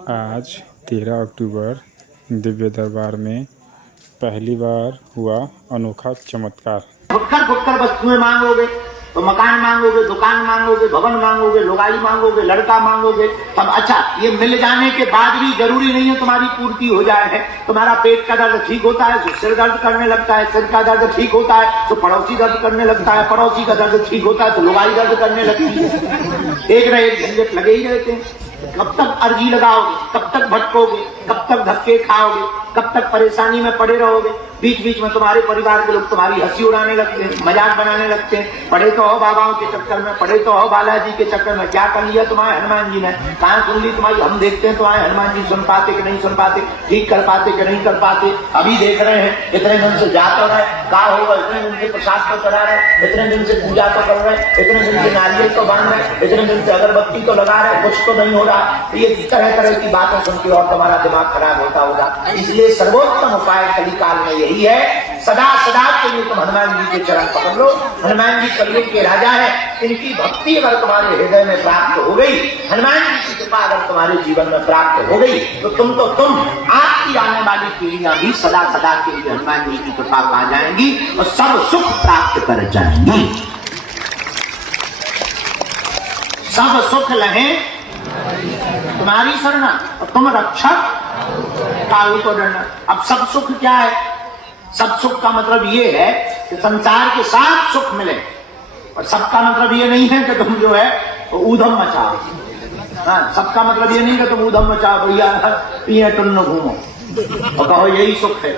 आज 13 अक्टूबर दिव्य दरबार में पहली बार हुआ अनोखा चमत्कार। फुटकर फुटकर वस्तुएं मांगोगे तो मकान मांगोगे, दुकान मांगोगे, भवन मांगोगे, लुगाई मांगोगे, लड़का मांगोगे, सब अच्छा। ये मिल जाने के बाद भी जरूरी नहीं है तुम्हारी पूर्ति हो जाए है। तुम्हारा पेट का दर्द ठीक होता है तो सिर दर्द करने लगता है, सिर का दर्द ठीक होता है तो पड़ोसी दर्द करने लगता है, पड़ोसी का दर्द ठीक होता है तो लुगाई दर्द करने लगती है। एक न एक झंझट लगे ही रहते हैं। कब तक अर्जी लगाओगे, कब तक भटकोगे, कब तक धक्के खाओगे, कब तक परेशानी में पड़े रहोगे। बीच बीच में तुम्हारे परिवार के लोग तुम्हारी हंसी उड़ाने लगते हैं, मजाक बनाने लगते हैं। पढ़े तो हो बाबाओं के चक्कर में, पढ़े तो हो बालाजी के चक्कर में। क्या कर लिया तुम्हारे हनुमान जी ने, कहां सुन ली तुम्हारी। हम देखते हैं तुम्हारे हनुमान जी सुन पाते कि नहीं सुन पाते, ठीक कर पाते कि नहीं कर पाते। अभी देख रहे हैं इतने दिन से जा तो रहे, का होगा, इतने दिन से प्रसाद तो चढ़ा रहे, इतने दिन से पूजा तो कर रहे, इतने दिन से नारियल तो बांध रहे, इतने दिन से अगरबत्ती तो लगा रहे, कुछ तो नहीं हो रहा। ये तरह तरह की बातें सुनती और तुम्हारा दिमाग खराब होता होगा। इसलिए सर्वोत्तम उपाय कलिकाल में यही है, सदा सदा के लिए तुम हनुमान जी के चरण पकड़ लो। हनुमान जी कलयुग के राजा है। इनकी भक्ति अगर तुम्हारे हृदय में प्राप्त हो गई, हनुमान जी की कृपा अगर तुम्हारे जीवन में प्राप्त हो गई तो तुम आपकी आने वाली पीढ़ियां भी सदा सदा के लिए हनुमान जी की कृपा पा जाएंगी और सब सुख प्राप्त कर जाएंगी। सब सुख लहे तुम्हारी शरणा और तुम रक्षक काहू को डरना। अब सब सुख क्या है? सब सुख का मतलब ये है कि संसार के साथ सुख मिले, और सबका मतलब ये नहीं है कि तुम जो है ऊधम मचाओ। हाँ, सबका मतलब ये नहीं कि तुम ऊधम मचाओ, भैया पिए टुन्न घूमो और कहो यही सुख है।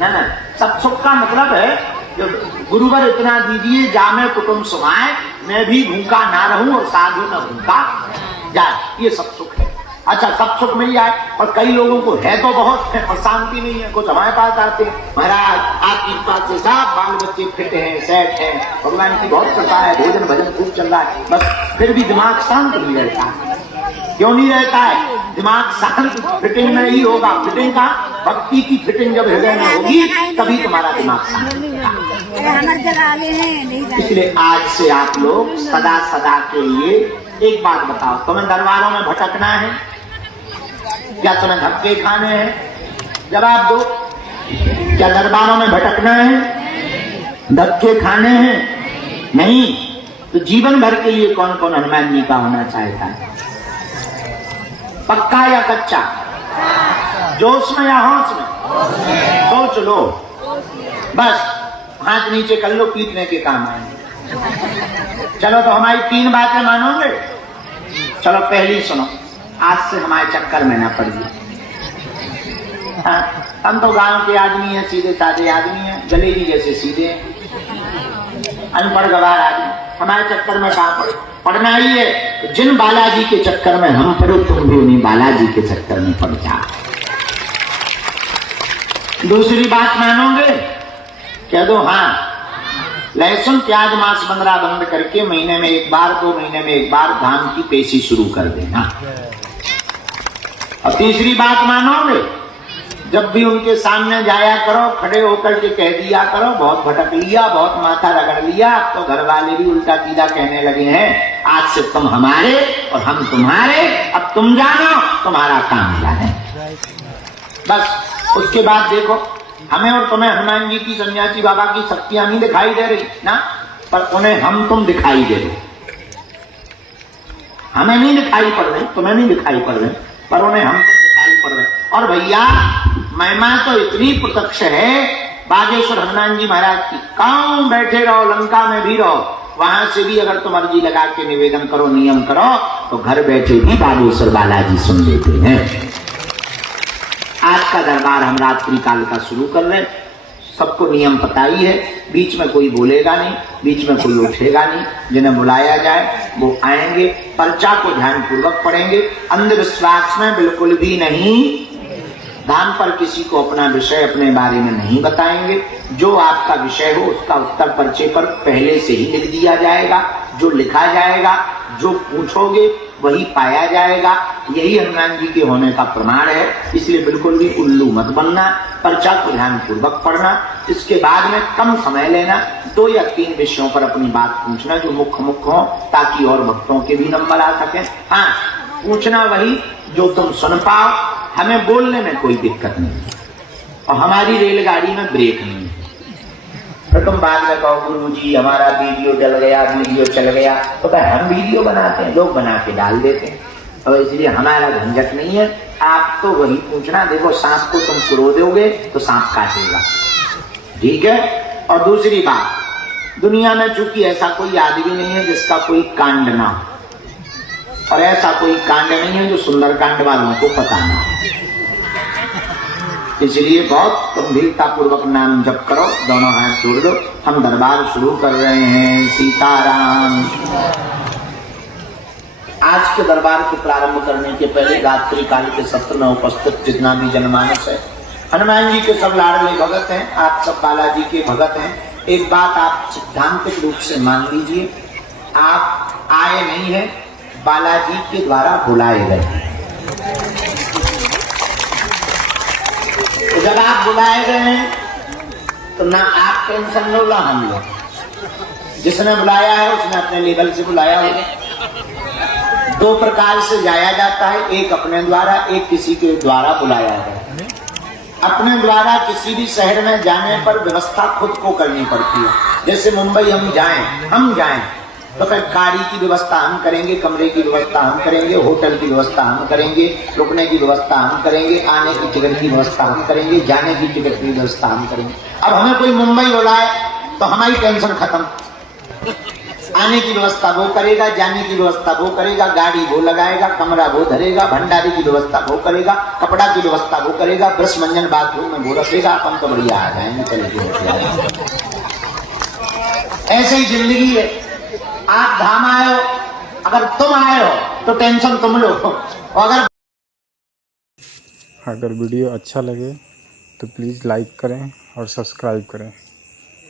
ना, सब सुख का मतलब है जो गुरुवर इतना दीजिए जामे कुटुंब सुमाए, मैं भी भूखा ना रहूं और साधु न भूखा जाए, ये सब सुख है। अच्छा, सब सुख मिल जाए, और कई लोगों को है तो बहुत है और शांति नहीं है। कुछ हमारे पास आते हैं, महाराज आपकी पास से सब बाल बच्चे फिट हैं, सेट हैं, भगवान की बहुत कृपा है, भोजन भजन खूब चल रहा है, बस फिर भी दिमाग शांत नहीं रहता है। क्यों नहीं रहता है? दिमाग शांत फिटिंग में ही होगा। फिटिंग का, भक्ति की फिटिंग जब हृदय में होगी तभी तुम्हारा दिमाग शांत होगा। इसलिए आज से आप लोग सदा सदा के लिए एक बात बताओ, तुम्हें दरबारों में भटकना है? क्या तुम्हें धक्के खाने हैं? जवाब दो। क्या दरबारों में भटकना है, धक्के खाने हैं? नहीं। तो जीवन भर के लिए कौन कौन हनुमान जी का होना चाहता है? पक्का या कच्चा? जोश में या होश में? सोच लो, बस हाथ नीचे कर लो, पीटने के काम आएंगे। चलो तो हमारी 3 बातें मानोगे? चलो पहली सुनो, आज से हमारे चक्कर में ना पड़िए। हम तो गांव के आदमी हैं, सीधे साधे आदमी हैं, जलेबी जैसे सीधे, अनपढ़ गवार आदमी, हमारे चक्कर में कहां पड़ना ही है। तो जिन बालाजी के चक्कर में हम पड़ो, तुम भी उन्हीं बालाजी के चक्कर में पड़ जाओ। दूसरी बात मानोगे? कह दो हाँ, लहसुन प्याज मांस बंदरा बंद करके महीने में एक बार, 2 महीने में एक बार धाम की पेशी शुरू कर देना। और तीसरी बात मानोगे? जब भी उनके सामने जाया करो, खड़े होकर के कह दिया करो, बहुत भटक लिया, बहुत माथा रगड़ लिया, अब तो घर वाले भी उल्टा सीधा कहने लगे हैं, आज से तुम हमारे और हम तुम्हारे, अब तुम जानो तुम्हारा काम जाने। बस उसके बाद देखो, हमें और तुम्हें हनुमान जी की, सन्यासी बाबा की शक्तियां नहीं दिखाई दे रही ना, पर उन्हें हम तुम दिखाई दे रहे। हमें नहीं दिखाई पड़ रही, तुम्हें नहीं दिखाई पड़ रही, पर उन्हें हम तुम दिखाई पड़ रहे। और भैया महिमा तो इतनी प्रत्यक्ष है बागेश्वर हनुमान जी महाराज की, कहाँ बैठे रहो, लंका में भी रहो, वहां से भी अगर तुम अर्जी लगा के निवेदन करो, नियम करो, तो घर बैठे भी बागेश्वर बालाजी सुन लेते हैं। आज का दरबार हम रात्रि काल का शुरू कर रहे हैं। सबको नियम पता ही है, बीच में कोई बोलेगा नहीं, बीच में कोई उठेगा नहीं। जिन्हें बुलाया जाए वो आएंगे, पर्चा को ध्यान पूर्वक पढ़ेंगे, अंधविश्वास में बिल्कुल भी नहीं, धाम पर किसी को अपना विषय अपने बारे में नहीं बताएंगे। जो आपका विषय हो उसका उत्तर पर्चे पर पहले से ही लिख दिया जाएगा, जो लिखा जाएगा, जो पूछोगे वही पाया जाएगा। यही हनुमान जी के होने का प्रमाण है। इसलिए बिल्कुल भी उल्लू मत बनना, पर्चा को ध्यान पूर्वक पढ़ना, इसके बाद में कम समय लेना, 2 या 3 विषयों पर अपनी बात पूछना जो मुख्य हो, ताकि और भक्तों के भी नंबर आ सके। हाँ, पूछना वही जो तुम सुन पाओ। हमें बोलने में कोई दिक्कत नहीं और हमारी रेलगाड़ी में ब्रेक नहीं। तो तुम बाद में कहो गुरुजी हमारा वीडियो जल गया, वीडियो चल गया, तो क्या हम वीडियो बनाते हैं, लोग बना के डाल देते हैं, और इसलिए हमारा झंझट नहीं है। आप तो वही पूछना। देखो सांप को तुम कुरो दोगे तो सांप काटेगा, ठीक है। और दूसरी बात, दुनिया में चूंकि ऐसा कोई आदमी नहीं है जिसका कोई कांड ना हो, और ऐसा कोई कांड नहीं है जो सुंदर कांड वालों को पता ना हो। इसलिए बहुत गंभीरता पूर्वक नाम जप करो, दोनों हाथ जोड़ दो। हम दरबार शुरू कर रहे हैं। सीताराम। आज के दरबार को प्रारंभ करने के पहले रात्रि काल के सत्र में उपस्थित जितना भी जनमानस है, हनुमान जी के सब लाडले भगत हैं, आप सब बालाजी के भगत हैं। एक बात आप सिद्धांतिक रूप से मान लीजिए, आप आए नहीं हैं, बालाजी के द्वारा बुलाए गए। तो जब आप बुलाए गए हैं तो ना आप टेंशन लो ना हम लोग। जिसने बुलाया है उसने अपने लेवल से बुलाया होगा। दो प्रकार से जाया जाता है, एक अपने द्वारा, एक किसी के द्वारा बुलाया है। अपने द्वारा किसी भी शहर में जाने पर व्यवस्था खुद को करनी पड़ती है। जैसे मुंबई हम जाएं तो फिर गाड़ी की व्यवस्था हम करेंगे, कमरे की व्यवस्था हम करेंगे, होटल की व्यवस्था हम करेंगे, रुकने की व्यवस्था हम करेंगे, आने की टिकट की व्यवस्था हम करेंगे, जाने की टिकट की व्यवस्था हम करेंगे। अब हमें कोई मुंबई बुलाए तो हमारी टेंशन खत्म। आने की व्यवस्था वो करेगा, जाने की व्यवस्था वो करेगा, गाड़ी वो लगाएगा, कमरा वो धरेगा, भंडारे की व्यवस्था वो करेगा, कपड़ा की व्यवस्था वो करेगा, ब्रश मंजन बाथरूम में वो रखेगा। अपन तो बढ़िया आ जाएंगे, चलिए। ऐसे ही जिंदगी है। आप धाम आए हो, अगर तुम आए हो तो टेंशन तुम लो। अगर वीडियो अच्छा लगे तो प्लीज़ लाइक करें और सब्सक्राइब करें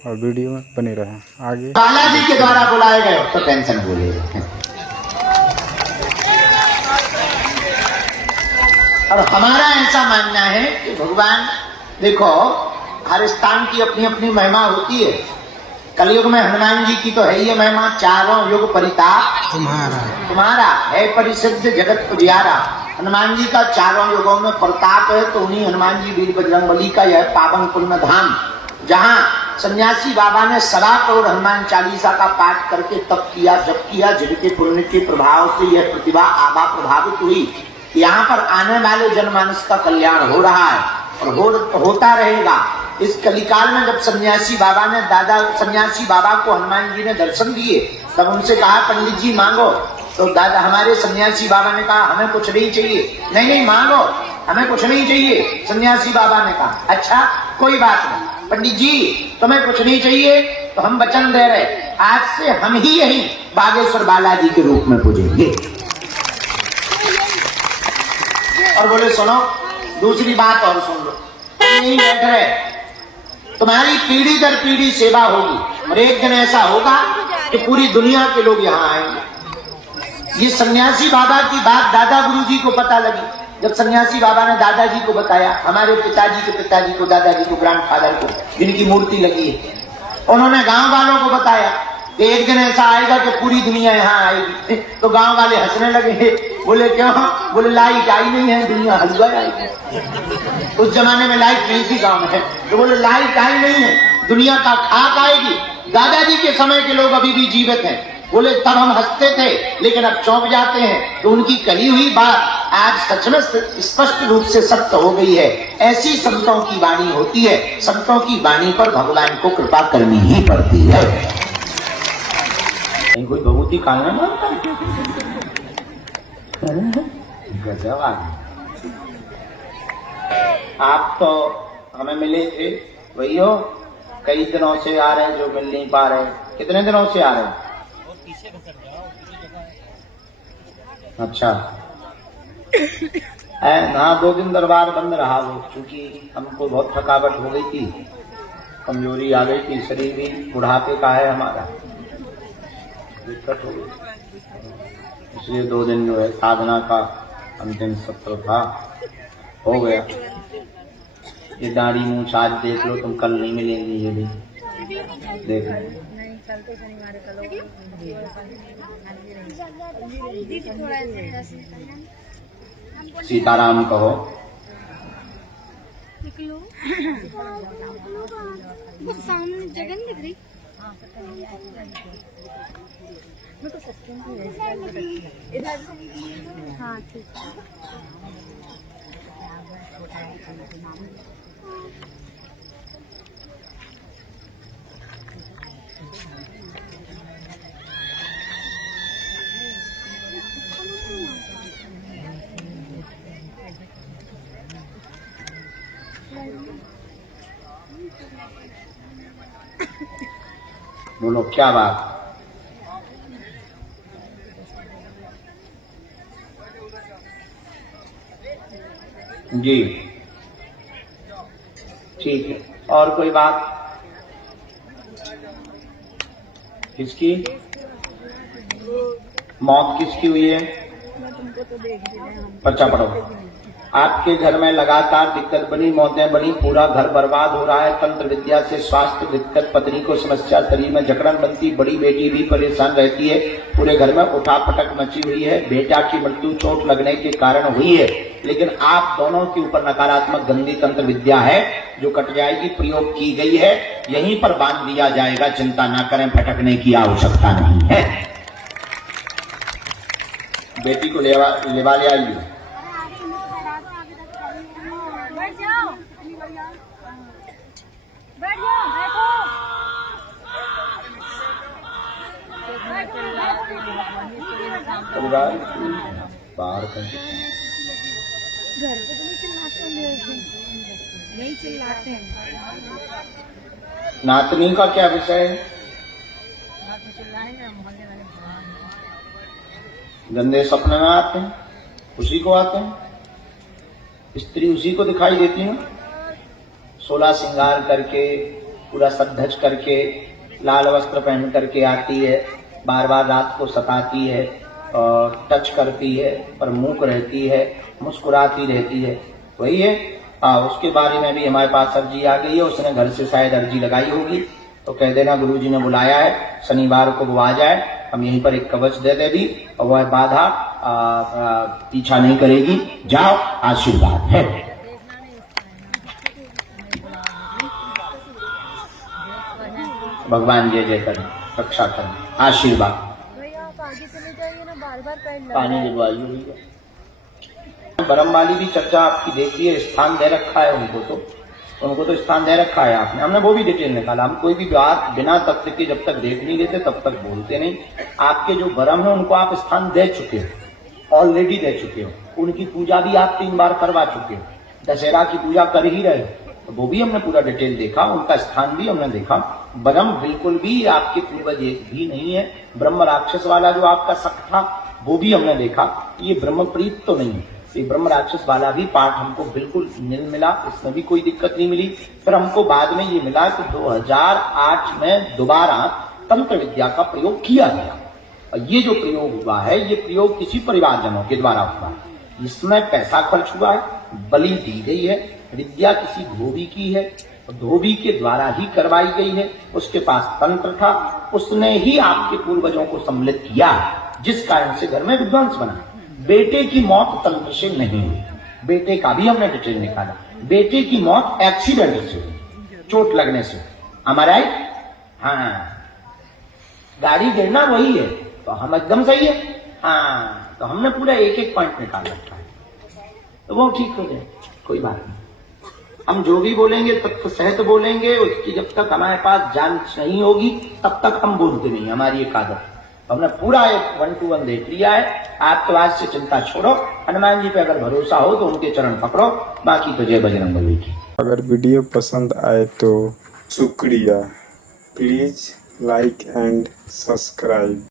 और वीडियो में बने रहें। आगे बालाजी के द्वारा बुलाए गए हो तो टेंशन भूलिए। और हमारा ऐसा मानना है कि भगवान, देखो हर स्थान की अपनी अपनी महिमा होती है। कलयुग में हनुमान जी की तो है ही महिमा, चारों युग परिताप तुम्हारा है परिसिद्ध जगत उजियारा। हनुमान जी का चारों युगों में प्रताप है, तो उन्हीं हनुमान जी वीर बजरंगबली का यह पावन पुण्य धाम, जहाँ सन्यासी बाबा ने 1.25 करोड़ हनुमान चालीसा का पाठ करके तप किया, जप किया, जिनके पुण्य के प्रभाव से यह प्रतिभा आभा प्रभावित हुई। यहाँ पर आने वाले जनमानस का कल्याण हो रहा है और होता रहेगा। इस कलिकाल में जब सन्यासी बाबा को हनुमान जी ने दर्शन दिए, तब उनसे कहा पंडित जी मांगो। तो दादा हमारे सन्यासी बाबा ने कहा हमें कुछ नहीं चाहिए। नहीं मांगो, हमें कुछ नहीं चाहिए। सन्यासी बाबा ने कहा अच्छा कोई बात नहीं पंडित जी, तुम्हें कुछ नहीं चाहिए तो हम वचन दे रहे, आज से हम ही यही बागेश्वर बालाजी के रूप में पूजेंगे। और बोले सुनो, दूसरी बात और सुन लो, नहीं बैठ रहे, तुम्हारी पीढ़ी दर पीढ़ी सेवा होगी और एक दिन ऐसा होगा कि पूरी दुनिया के लोग यहाँ आएंगे। ये सन्यासी बाबा की बात दादा गुरुजी को पता लगी। जब सन्यासी बाबा ने दादाजी को बताया, हमारे पिताजी के पिताजी को, दादाजी को, ग्रैंडफादर को, जिनकी मूर्ति लगी है, उन्होंने गांव वालों को बताया कि एक दिन ऐसा आएगा कि पूरी दुनिया यहाँ आएगी। तो गांव वाले हंसने लगे, बोले क्यों? बोले लाइट आई नहीं है, दुनिया हलवा आएगी। उस जमाने में लाइट नहीं थी गांव में, तो बोले लाइट आई नहीं है, दुनिया का खाक आएगी। दादाजी के समय के लोग अभी भी जीवित हैं। बोले तब हम हंसते थे, लेकिन अब चौंक जाते हैं। तो उनकी कही हुई बात आज सच में स्पष्ट रूप से सत्य हो गई है। ऐसी संतों की वाणी होती है। संतों की वाणी पर भगवान को कृपा करनी ही पड़ती है। कोई भगवती कालना गजब आदमी। आप तो हमें मिले थे, वही हो, कई दिनों से आ रहे, जो मिल नहीं पा रहे। कितने दिनों से आ रहे? अच्छा हाँ, 2 दिन दरबार बंद रहा वो, क्योंकि हमको बहुत थकावट हो गई थी, कमजोरी आ गई थी, शरीर भी बुढ़ापे का है हमारा, दिक्कत हो गई, इसलिए 2 दिन जो है साधना का अंतिम सत्र था, हो गया। ये दाढ़ी मूंछ आज देख लो तुम, कल नहीं मिलेंगी, ये भी देख लो। सीताराम कहो। निकलो। बस सामने जगह नहीं दिख रही। इधर हाँ ठीक है। बोलो क्या बात। जी ठीक है। और कोई बात किसकी मौत किसकी हुई है? पर्चा पढ़ो। आपके घर में लगातार दिक्कत बनी, मौतें बनी, पूरा घर बर्बाद हो रहा है। तंत्र विद्या से स्वास्थ्य दिक्कत, पत्नी को समस्या, शरीर में जकड़न बनती, बड़ी बेटी भी परेशान रहती है, पूरे घर में उठापटक मची हुई है, बेटा की मृत्यु चोट लगने के कारण हुई है। लेकिन आप दोनों के ऊपर नकारात्मक गंदी तंत्र विद्या है जो कट जाएगी, प्रयोग की गई है, यहीं पर बांध दिया जाएगा। चिंता ना करें, भटकने की आवश्यकता नहीं है। बेटी को लेवा ले आइए। बाहर घर पे तो नहीं चिल्लाते हैं। नातनी का क्या विषय है? गंदे सपने में आते हैं, उसी को आते हैं, स्त्री उसी को दिखाई देती है। 16 श्रृंगार करके, पूरा सज करके, लाल वस्त्र पहन करके आती है, बार बार रात को सताती है और टच करती है, पर मूक रहती है, मुस्कुराती रहती है। वही है। उसके बारे में भी हमारे पास अर्जी आ गई है। उसने घर से शायद अर्जी लगाई होगी, तो कह देना गुरुजी ने बुलाया है, शनिवार को वो आ जाए, हम यहीं पर एक कवच दे दे दी और वह बाधा पीछा नहीं करेगी। जाओ, आशीर्वाद है। भगवान जय जय करें, रक्षा करें, आशीर्वाद। आप आगे चले जाइए ना, बार बार पानी दिलवाइए। ब्रह्म वाली भी चर्चा आपकी देख ली है, स्थान दे रखा है उनको तो स्थान दे रखा है आपने। हमने वो भी डिटेल निकाला। हम कोई भी बात बिना तथ्य के जब तक देख नहीं लेते तब तक बोलते नहीं। आपके जो ब्रह्म है उनको आप स्थान दे चुके हो, ऑलरेडी दे चुके हो। उनकी पूजा भी आप 3 बार करवा चुके हो, दशहरा की पूजा कर ही रहे हो, तो वो भी हमने पूरा डिटेल देखा, उनका स्थान भी हमने देखा। ब्रह्म बिल्कुल भी आपके पूर्वज एक भी नहीं है। ब्रह्म राक्षस वाला जो आपका शक था वो भी हमने देखा, ये ब्रह्मप्रीत तो नहीं है। ये ब्रह्म राक्षस वाला भी पाठ हमको बिल्कुल नील मिला, इसमें भी कोई दिक्कत नहीं मिली। फिर हमको बाद में ये मिला कि 2008 में दोबारा तंत्र विद्या का प्रयोग किया गया। और ये जो प्रयोग हुआ है, ये प्रयोग किसी परिवारजनों के द्वारा हुआ है। इसमें पैसा खर्च हुआ है, बलि दी गई है, विद्या किसी धोबी की है, धोबी के द्वारा ही करवाई गई है। उसके पास तंत्र था, उसने ही आपके पूर्वजों को सम्मिलित किया, जिस कारण से घर में विध्वंस बना। बेटे की मौत तंत्र से नहीं हुई, बेटे का भी हमने डिटेल निकाला। बेटे की मौत एक्सीडेंट से हुई, चोट लगने से। हमारा हाँ, गाड़ी गिरना वही है, तो हम एकदम सही है। हाँ, तो हमने पूरा एक पॉइंट निकाल रखा है, तो वो ठीक हो जाए, कोई बात नहीं। हम जो भी बोलेंगे तथ्य सहित बोलेंगे, उसकी जब तक हमारे पास जांच नहीं होगी तब तक हम बोलते नहीं, हमारी एक आदत। हमने पूरा एक 1 to 1 देख लिया है। आप तो आज से चिंता छोड़ो, हनुमान जी पे अगर भरोसा हो तो उनके चरण पकड़ो, बाकी तो जय बजरंगबली की। अगर वीडियो पसंद आए तो शुक्रिया, प्लीज़ लाइक एंड सब्सक्राइब।